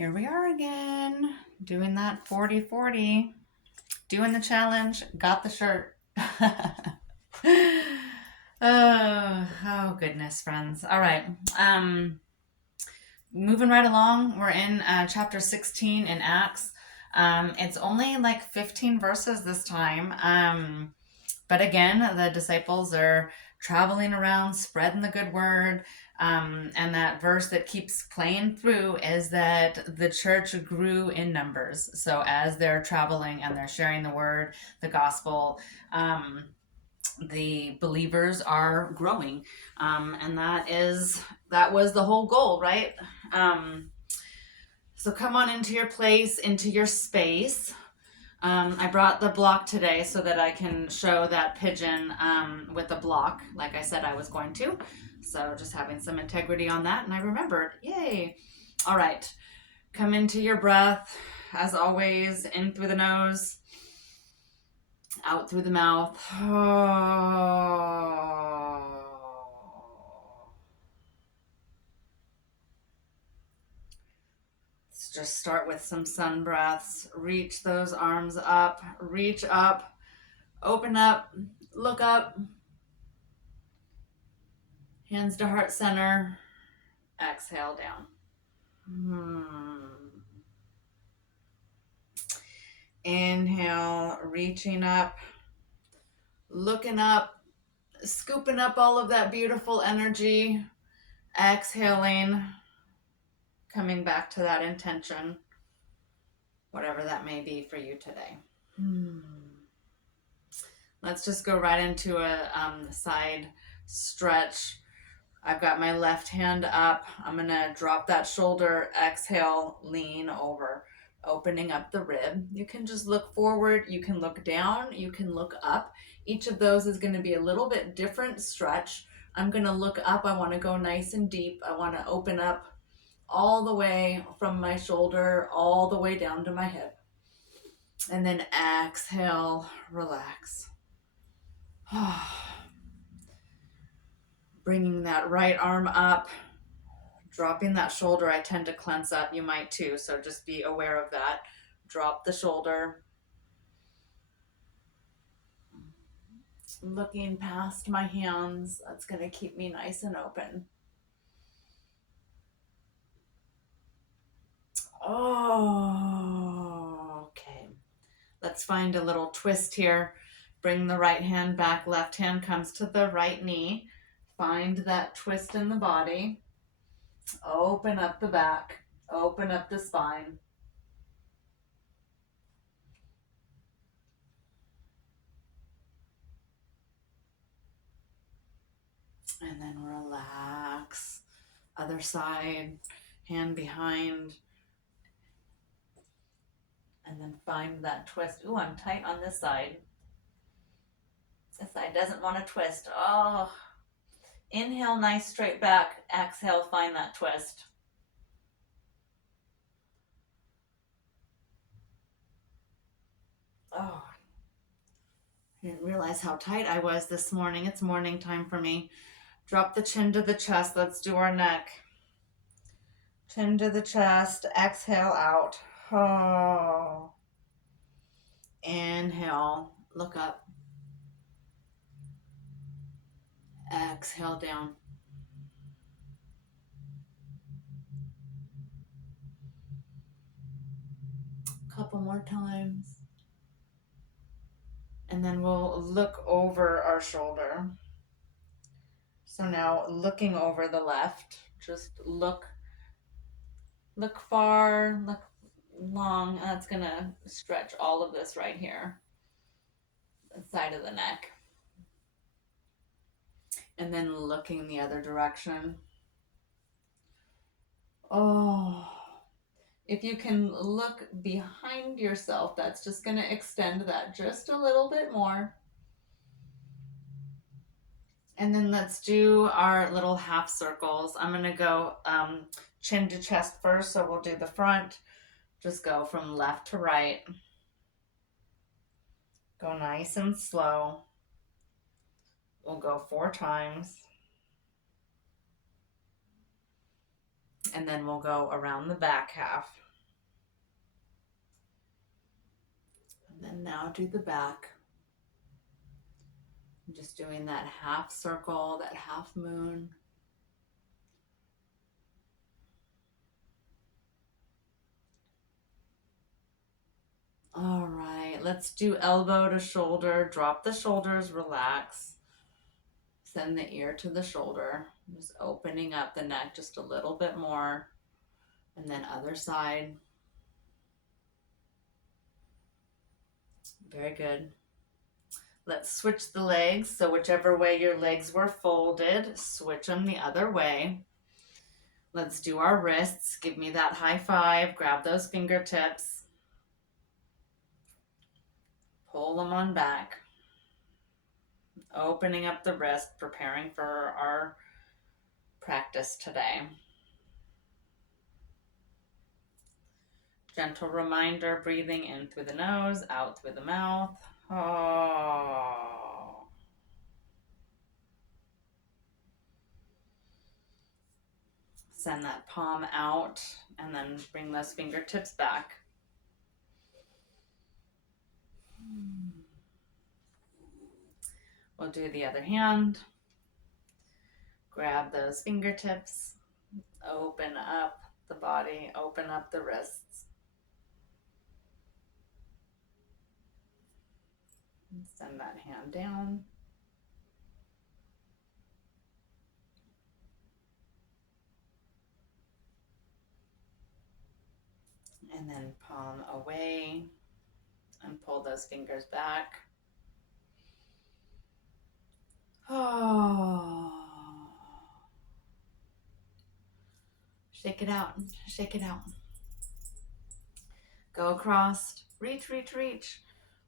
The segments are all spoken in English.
Here we are again, doing that 40-40, doing the challenge, got the shirt. oh goodness, friends. All right. Moving right along, we're in chapter 16 in Acts. It's only like 15 verses this time. But again, the disciples are traveling around, spreading the good word. And that verse that keeps playing through is that the church grew in numbers. So as they're traveling and they're sharing the word, the gospel, the believers are growing. And that was the whole goal, right? So come on into your place, into your space. I brought the block today so that I can show that pigeon with the block, like I said I was going to. So just having some integrity on that, and I remembered. Yay! All right. Come into your breath, as always, in through the nose, out through the mouth. Let's just start with some sun breaths. Reach those arms up, reach up, open up, look up. Hands to heart center. Exhale down. Inhale, reaching up, looking up, scooping up all of that beautiful energy. Exhaling, coming back to that intention, whatever that may be for you today. Let's just go right into a side stretch. I've got my left hand up. I'm going to drop that shoulder, exhale, lean over, opening up the rib. You can just look forward. You can look down. You can look up. Each of those is going to be a little bit different stretch. I'm going to look up. I want to go nice and deep. I want to open up all the way from my shoulder, all the way down to my hip. And then exhale, relax. Bringing that right arm up, dropping that shoulder. I tend to clench up. You might too, so just be aware of that. Drop the shoulder. Looking past my hands. That's going to keep me nice and open. Okay. Let's find a little twist here. Bring the right hand back. Left hand comes to the right knee. Find that twist in the body. Open up the back. Open up the spine. And then relax. Other side. Hand behind. And then find that twist. Ooh, I'm tight on this side. This side doesn't want to twist. Oh. Inhale, nice straight back. Exhale, find that twist. Oh, I didn't realize how tight I was this morning. It's morning time for me. Drop the chin to the chest. Let's do our neck. Chin to the chest. Exhale out. Oh. Inhale, look up. Exhale down. Couple more times. And then we'll look over our shoulder. So now looking over the left, just look far, look long. That's gonna stretch all of this right here, the side of the neck. And then looking the other direction. Oh, if you can look behind yourself, that's just gonna extend that just a little bit more. And then let's do our little half circles. I'm gonna go chin to chest first, so we'll do the front. Just go from left to right. Go nice and slow. We'll go 4 times. And then we'll go around the back half. Then now do the back. Just doing that half circle, that half moon. All right, let's do elbow to shoulder. Drop the shoulders, relax. Send the ear to the shoulder. Just opening up the neck just a little bit more. And then other side. Very good. Let's switch the legs. So whichever way your legs were folded, switch them the other way. Let's do our wrists. Give me that high five. Grab those fingertips. Pull them on back. Opening up the wrist, preparing for our practice today. Gentle reminder, breathing in through the nose, out through the mouth. Oh. Send that palm out and then bring those fingertips back. We'll do the other hand. Grab those fingertips. Open up the body, open up the wrists. Send that hand down. And then palm away and pull those fingers back. Oh. Shake it out, shake it out. Go across, reach, reach, reach.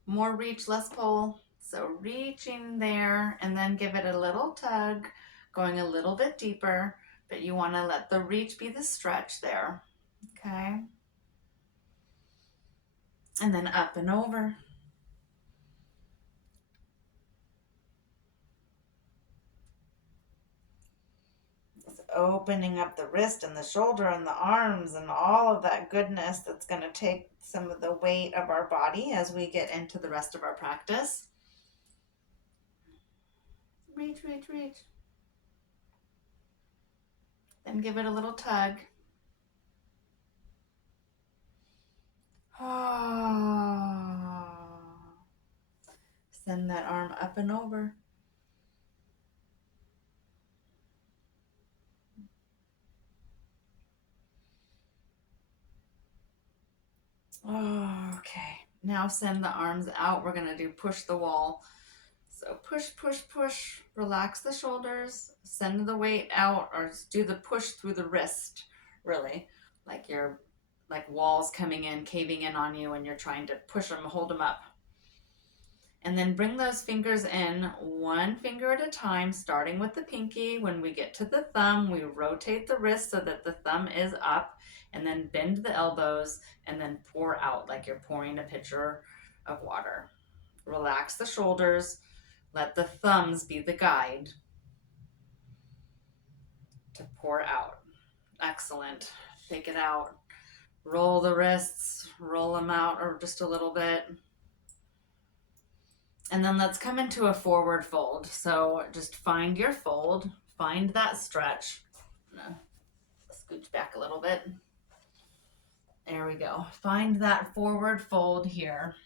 More reach, less pull. So reaching there and then give it a little tug, going a little bit deeper, but you want to let the reach be the stretch there. Okay. And then up and over. Just opening up the wrist and the shoulder and the arms and all of that goodness that's going to take some of the weight of our body as we get into the rest of our practice. Reach, reach, reach. Then give it a little tug. Send that arm up and over. Okay, now send the arms out. We're gonna do push the wall. So push, push, push. Relax the shoulders. Send the weight out, or do the push through the wrist, really. Like you're like walls coming in, caving in on you, and you're trying to push them, hold them up. And then bring those fingers in one finger at a time, starting with the pinky. When we get to the thumb, we rotate the wrist so that the thumb is up, and then bend the elbows, and then pour out like you're pouring a pitcher of water. Relax the shoulders. Let the thumbs be the guide to pour out. Excellent. Shake it out. Roll the wrists, roll them out or just a little bit. And then let's come into a forward fold. So just find your fold, find that stretch. I'm gonna scooch back a little bit. There we go. Find that forward fold here.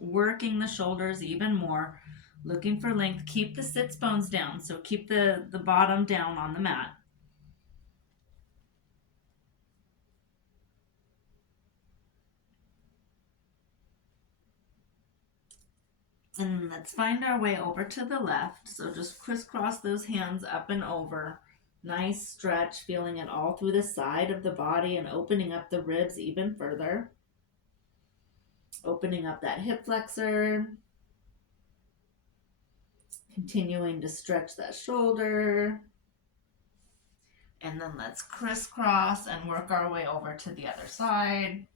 Working the shoulders even more, looking for length. Keep the sits bones down, so keep the bottom down on the mat. And let's find our way over to the left. So just crisscross those hands up and over. Nice stretch, feeling it all through the side of the body and opening up the ribs even further. Opening up that hip flexor. Continuing to stretch that shoulder. And then let's crisscross and work our way over to the other side.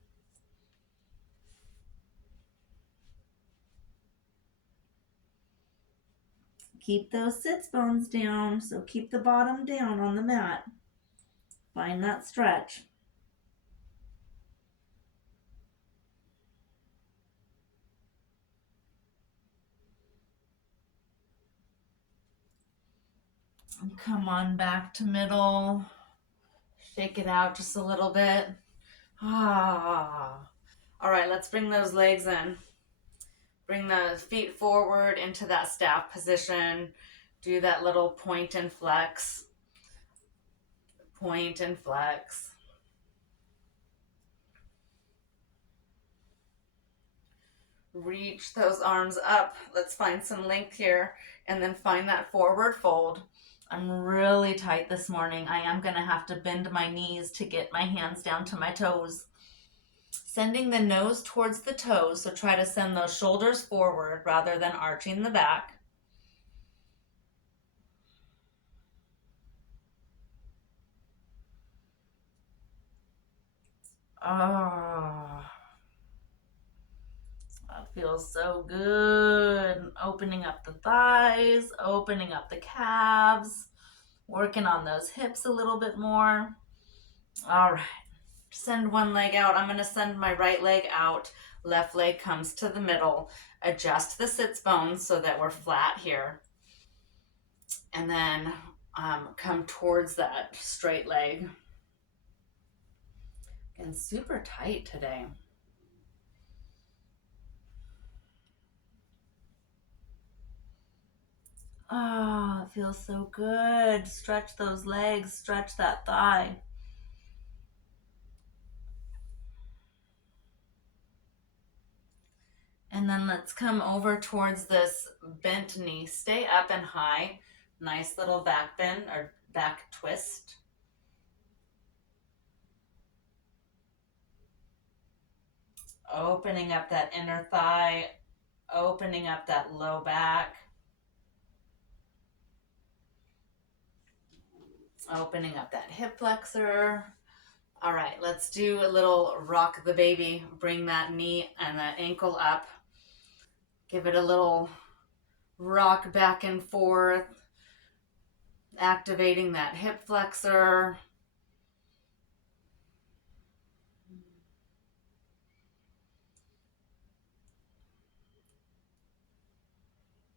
Keep those sits bones down, so keep the bottom down on the mat. Find that stretch. Come on back to middle. Shake it out just a little bit. Ah. All right, let's bring those legs in. Bring the feet forward into that staff position. Do that little point and flex. Point and flex. Reach those arms up. Let's find some length here and then find that forward fold. I'm really tight this morning. I am going to have to bend my knees to get my hands down to my toes. Sending the nose towards the toes, so try to send those shoulders forward rather than arching the back. Ah, that feels so good. Opening up the thighs, opening up the calves, working on those hips a little bit more. All right. Send one leg out. I'm going to send my right leg out. Left leg comes to the middle. Adjust the sits bones so that we're flat here. And then come towards that straight leg. And super tight today. Ah, it feels so good. Stretch those legs, stretch that thigh. And then let's come over towards this bent knee. Stay up and high. Nice little back bend or back twist. Opening up that inner thigh, opening up that low back, opening up that hip flexor. All right, let's do a little rock the baby. Bring that knee and that ankle up. Give it a little rock back and forth, activating that hip flexor.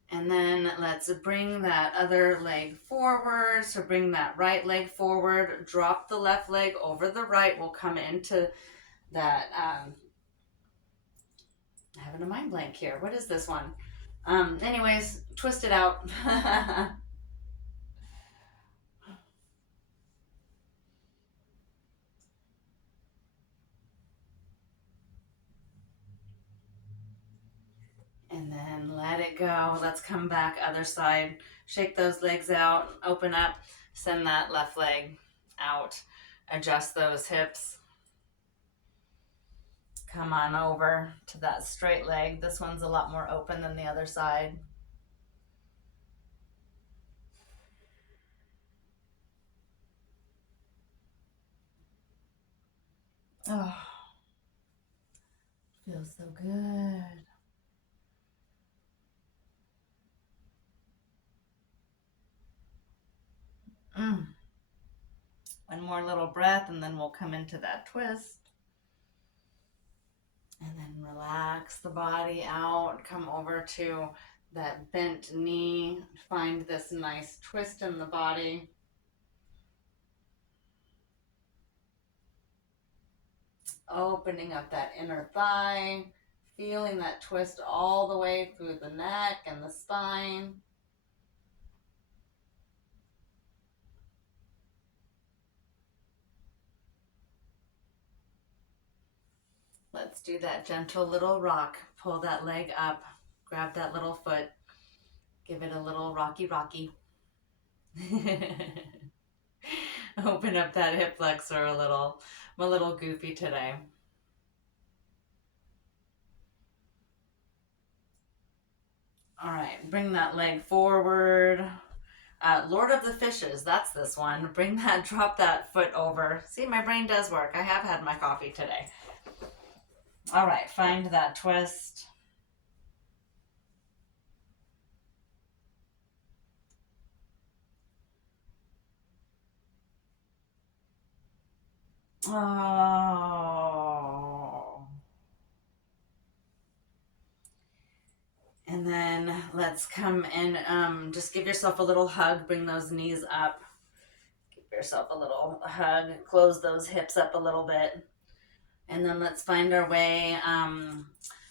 And then let's bring that other leg forward. So bring that right leg forward, drop the left leg over the right. We'll come into that, having a mind blank here. What is this one? Anyways, twist it out. And then let it go. Let's come back other side. Shake those legs out, open up, send that left leg out. Adjust those hips. Come on over to that straight leg. This one's a lot more open than the other side. Oh, feels so good. One more little breath and then we'll come into that twist. And then relax the body out. Come over to that bent knee. Find this nice twist in the body. Opening up that inner thigh. Feeling that twist all the way through the neck and the spine. Let's do that gentle little rock. Pull that leg up. Grab that little foot. Give it a little rocky rocky. Open up that hip flexor a little. I'm a little goofy today. All right, bring that leg forward. Lord of the Fishes, that's this one. Drop that foot over. See, my brain does work. I have had my coffee today. All right, find that twist. Oh. And then let's come and just give yourself a little hug. Bring those knees up. Give yourself a little hug. Close those hips up a little bit. And then let's find our way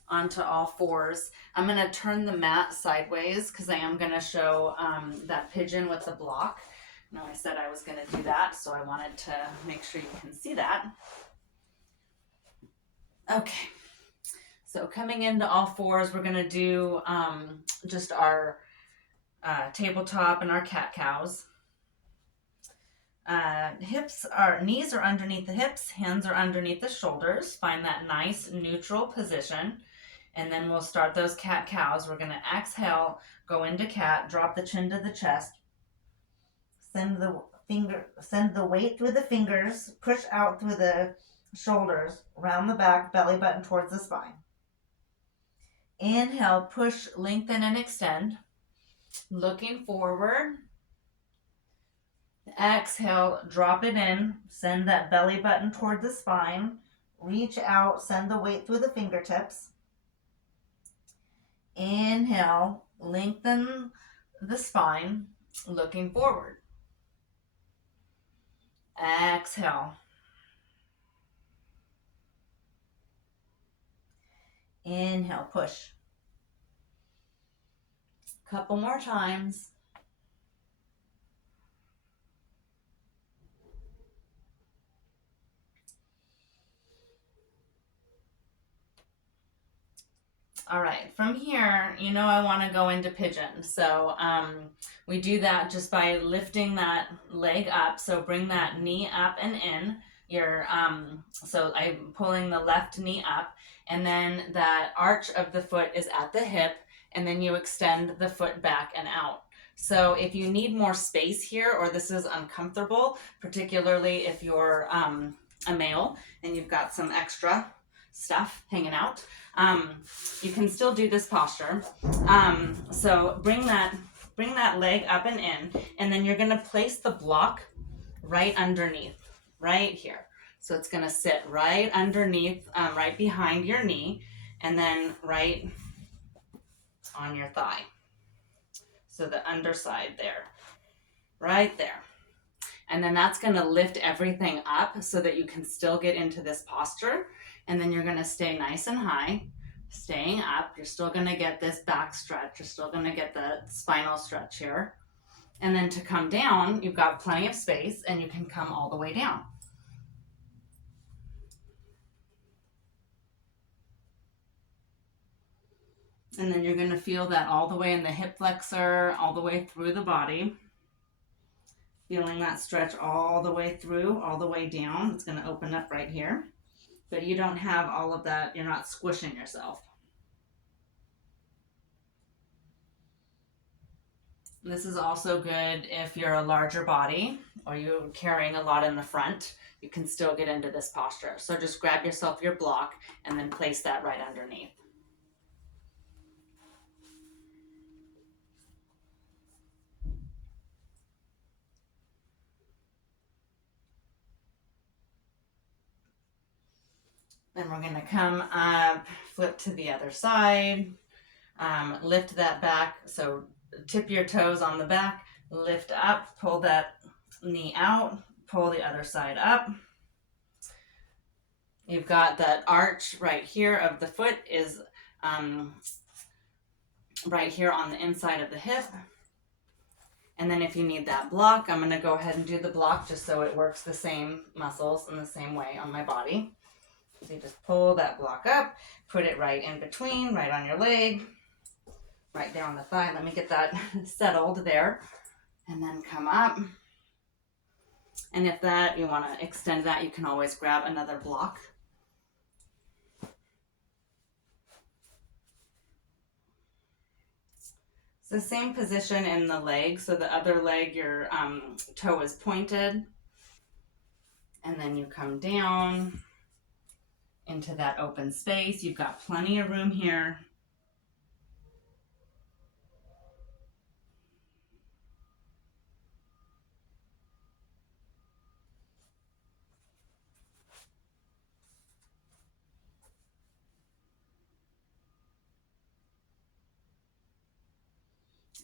onto all fours. I'm going to turn the mat sideways because I am going to show that pigeon with the block. Now, I said I was going to do that, so I wanted to make sure you can see that. Okay. So coming into all fours, we're going to do just our tabletop and our cat-cows. Knees are underneath the hips, hands are underneath the shoulders. Find that nice neutral position. And then we'll start those cat-cows. We're going to exhale, go into cat, drop the chin to the chest. Send the weight through the fingers, push out through the shoulders, round the back, belly button towards the spine. Inhale, push, lengthen, and extend. Looking forward. Exhale, drop it in. Send that belly button toward the spine. Reach out, send the weight through the fingertips. Inhale, lengthen the spine, looking forward. Exhale. Inhale, push. Couple more times. All right, from here, I want to go into pigeon. So we do that just by lifting that leg up. So bring that knee up and in. So I'm pulling the left knee up, and then that arch of the foot is at the hip, and then you extend the foot back and out. So if you need more space here, or this is uncomfortable, particularly if you're a male and you've got some extra stuff hanging out, you can still do this posture. So bring that leg up and in, and then you're going to place the block right underneath, right here. So it's going to sit right underneath, right behind your knee, and then right on your thigh. So the underside there, right there. And then that's going to lift everything up so that you can still get into this posture. And then you're going to stay nice and high, staying up. You're still going to get this back stretch. You're still going to get the spinal stretch here. And then to come down, you've got plenty of space, and you can come all the way down. And then you're going to feel that all the way in the hip flexor, all the way through the body. Feeling that stretch all the way through, all the way down. It's going to open up right here. But you don't have all of that. You're not squishing yourself. This is also good if you're a larger body or you're carrying a lot in the front. You can still get into this posture. So just grab yourself your block and then place that right underneath. Then we're going to come up, flip to the other side, lift that back. So tip your toes on the back, lift up, pull that knee out, pull the other side up. You've got that arch right here of the foot is right here on the inside of the hip. And then if you need that block, I'm going to go ahead and do the block just so it works the same muscles in the same way on my body. So you just pull that block up, put it right in between, right on your leg, right there on the thigh. Let me get that settled there. And then come up. And if you want to extend that, you can always grab another block. It's the same position in the leg. So the other leg, your toe is pointed. And then you come down into that open space. You've got plenty of room here.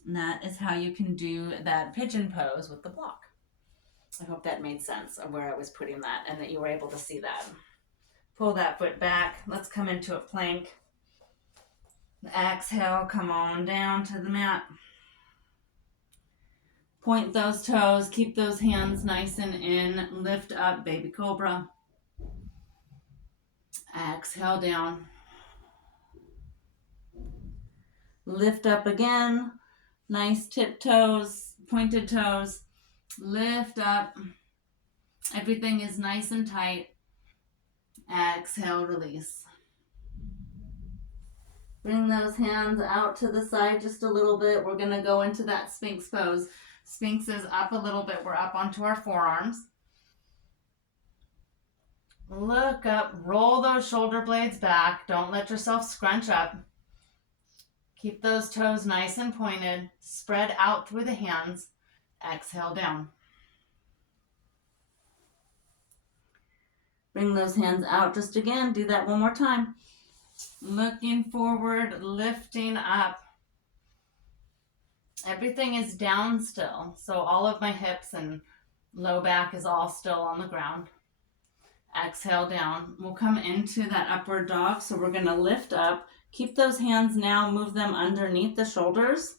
And that is how you can do that pigeon pose with the block. I hope that made sense of where I was putting that and that you were able to see that. Pull that foot back. Let's come into a plank. Exhale, come on down to the mat. Point those toes, keep those hands nice and in. Lift up, baby cobra. Exhale down. Lift up again. Nice tiptoes, pointed toes. Lift up. Everything is nice and tight. Exhale, release. Bring those hands out to the side just a little bit. We're going to go into that Sphinx pose. Sphinx is up a little bit. We're up onto our forearms. Look up. Roll those shoulder blades back. Don't let yourself scrunch up. Keep those toes nice and pointed. Spread out through the hands. Exhale down. Bring those hands out just again. Do that one more time. Looking forward, lifting up. Everything is down still. So all of my hips and low back is all still on the ground. Exhale down. We'll come into that upward dog. So we're going to lift up. Keep those hands now. Move them underneath the shoulders.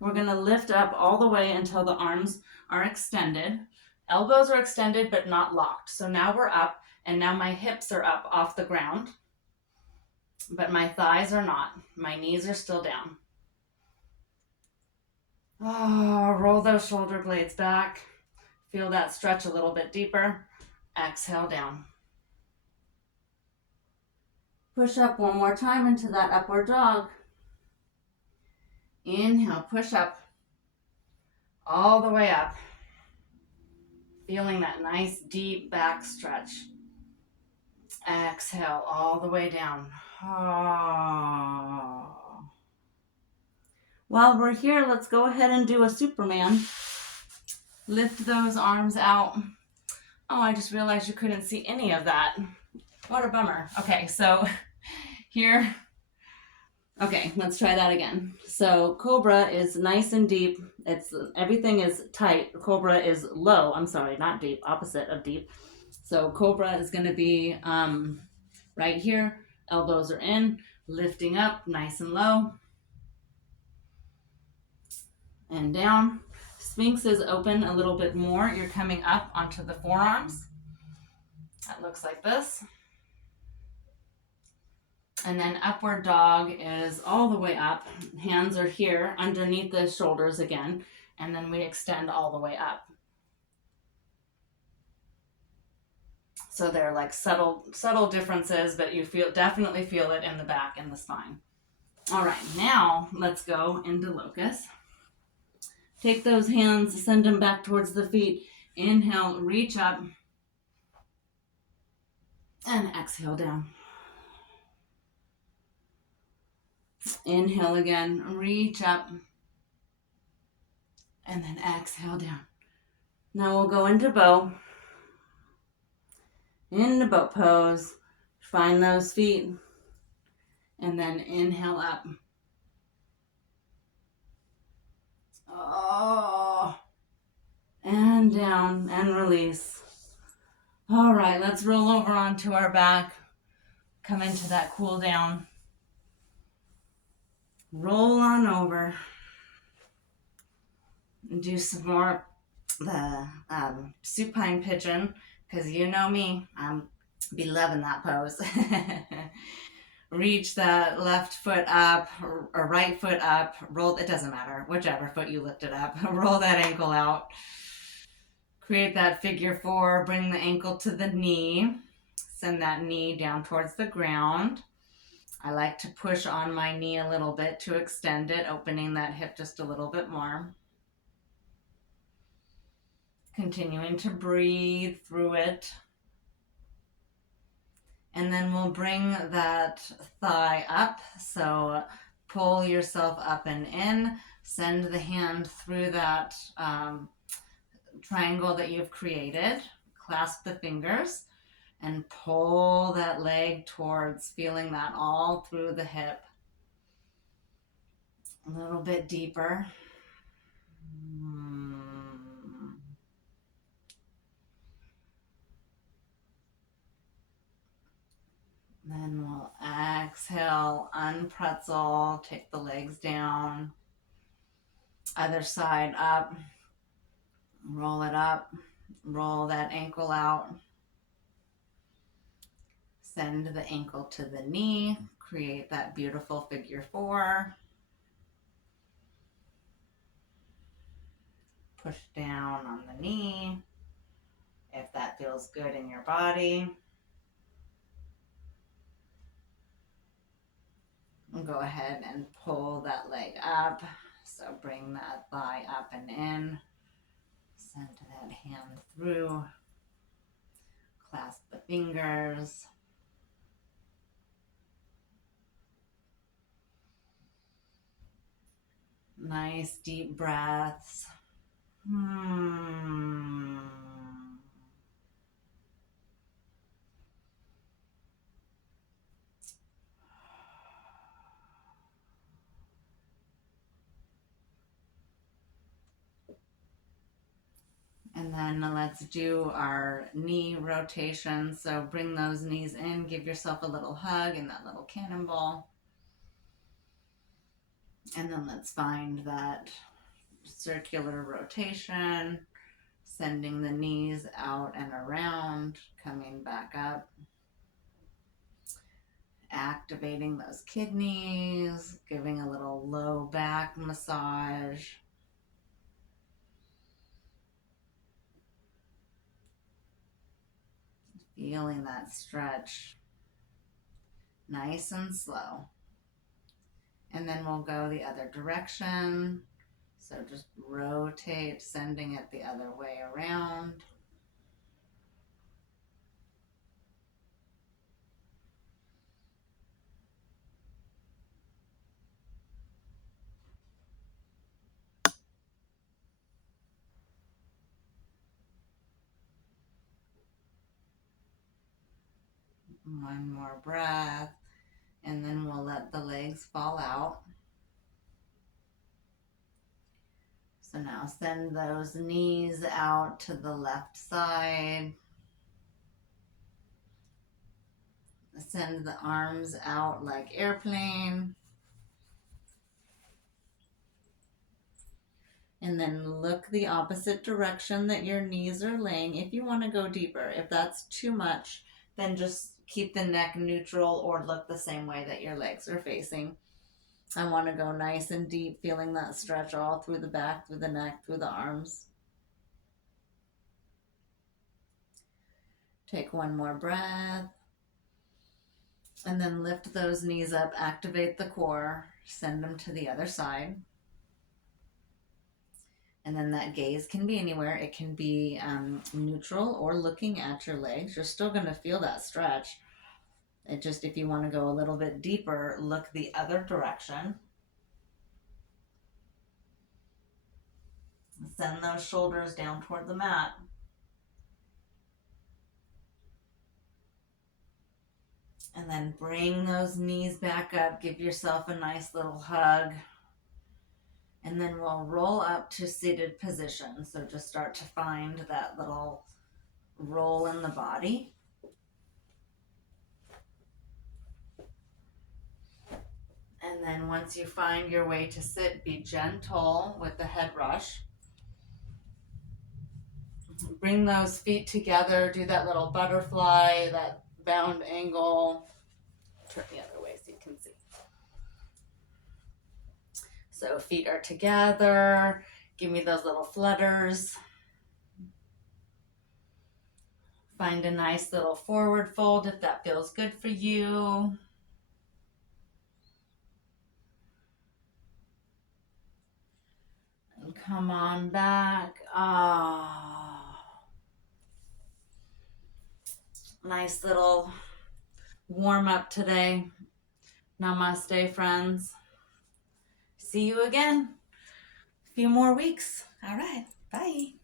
We're going to lift up all the way until the arms are extended. Elbows are extended but not locked. So now we're up. And now my hips are up off the ground, but my thighs are not. My knees are still down. Oh, roll those shoulder blades back. Feel that stretch a little bit deeper. Exhale down. Push up one more time into that upward dog. Inhale, push up. All the way up. Feeling that nice deep back stretch. Exhale all the way down. Oh. While we're here, let's go ahead and do a Superman. Lift those arms out. Oh, I just realized you couldn't see any of that. What a bummer. Okay, so here. Okay, let's try that again. So Cobra is nice and deep. Everything is tight. Cobra is low. I'm sorry, not deep. Opposite of deep. So Cobra is going to be right here. Elbows are in, lifting up, nice and low. And down. Sphinx is open a little bit more. You're coming up onto the forearms. That looks like this. And then upward dog is all the way up. Hands are here underneath the shoulders again. And then we extend all the way up. So they're like subtle differences, but you definitely feel it in the back and the spine. All right, now let's go into locust. Take those hands, send them back towards the feet. Inhale, reach up. And exhale down. Inhale again, reach up. And then exhale down. Now we'll go into bow. In the boat pose, find those feet, and then inhale up. Oh, and down and release. All right, let's roll over onto our back. Come into that cool down. Roll on over. And do some more the supine pigeon. Because you know me, I'm be loving that pose. Reach that left foot up or right foot up. Roll, it doesn't matter, whichever foot you lifted up. Roll that ankle out. Create that figure four. Bring the ankle to the knee. Send that knee down towards the ground. I like to push on my knee a little bit to extend it, opening that hip just a little bit more. Continuing to breathe through it. And then we'll bring that thigh up. So pull yourself up and in. Send the hand through that triangle that you've created. Clasp the fingers and pull that leg towards, feeling that all through the hip. A little bit deeper. Then we'll exhale, unpretzel, take the legs down, other side up, roll it up, roll that ankle out, send the ankle to the knee, create that beautiful figure four, push down on the knee if that feels good in your body. Go ahead and pull that leg up. So bring that thigh up and in. Send that hand through. Clasp the fingers. Nice deep breaths. And then let's do our knee rotation. So bring those knees in, give yourself a little hug in that little cannonball. And then let's find that circular rotation, sending the knees out and around, coming back up, activating those kidneys, giving a little low back massage. Feeling that stretch, nice and slow. And then we'll go the other direction. So just rotate, sending it the other way around. One more breath, and then we'll let the legs fall out. So now send those knees out to the left side. Send the arms out like airplane. And then look the opposite direction that your knees are laying if you want to go deeper. If that's too much, then just keep the neck neutral or look the same way that your legs are facing. I want to go nice and deep, feeling that stretch all through the back, through the neck, through the arms. Take one more breath. And then lift those knees up, activate the core, send them to the other side. And then that gaze can be anywhere. It can be neutral or looking at your legs. You're still going to feel that stretch. It just, if you want to go a little bit deeper, look the other direction. Send those shoulders down toward the mat. And then bring those knees back up. Give yourself a nice little hug. And then we'll roll up to seated position. So just start to find that little roll in the body. And then once you find your way to sit, be gentle with the head rush. Bring those feet together. Do that little butterfly, that bound angle. Turn the other way so you can see. So feet are together. Give me those little flutters. Find a nice little forward fold if that feels good for you. And come on back. Nice little warm up today. Namaste, friends. See you again. A few more weeks. All right. Bye.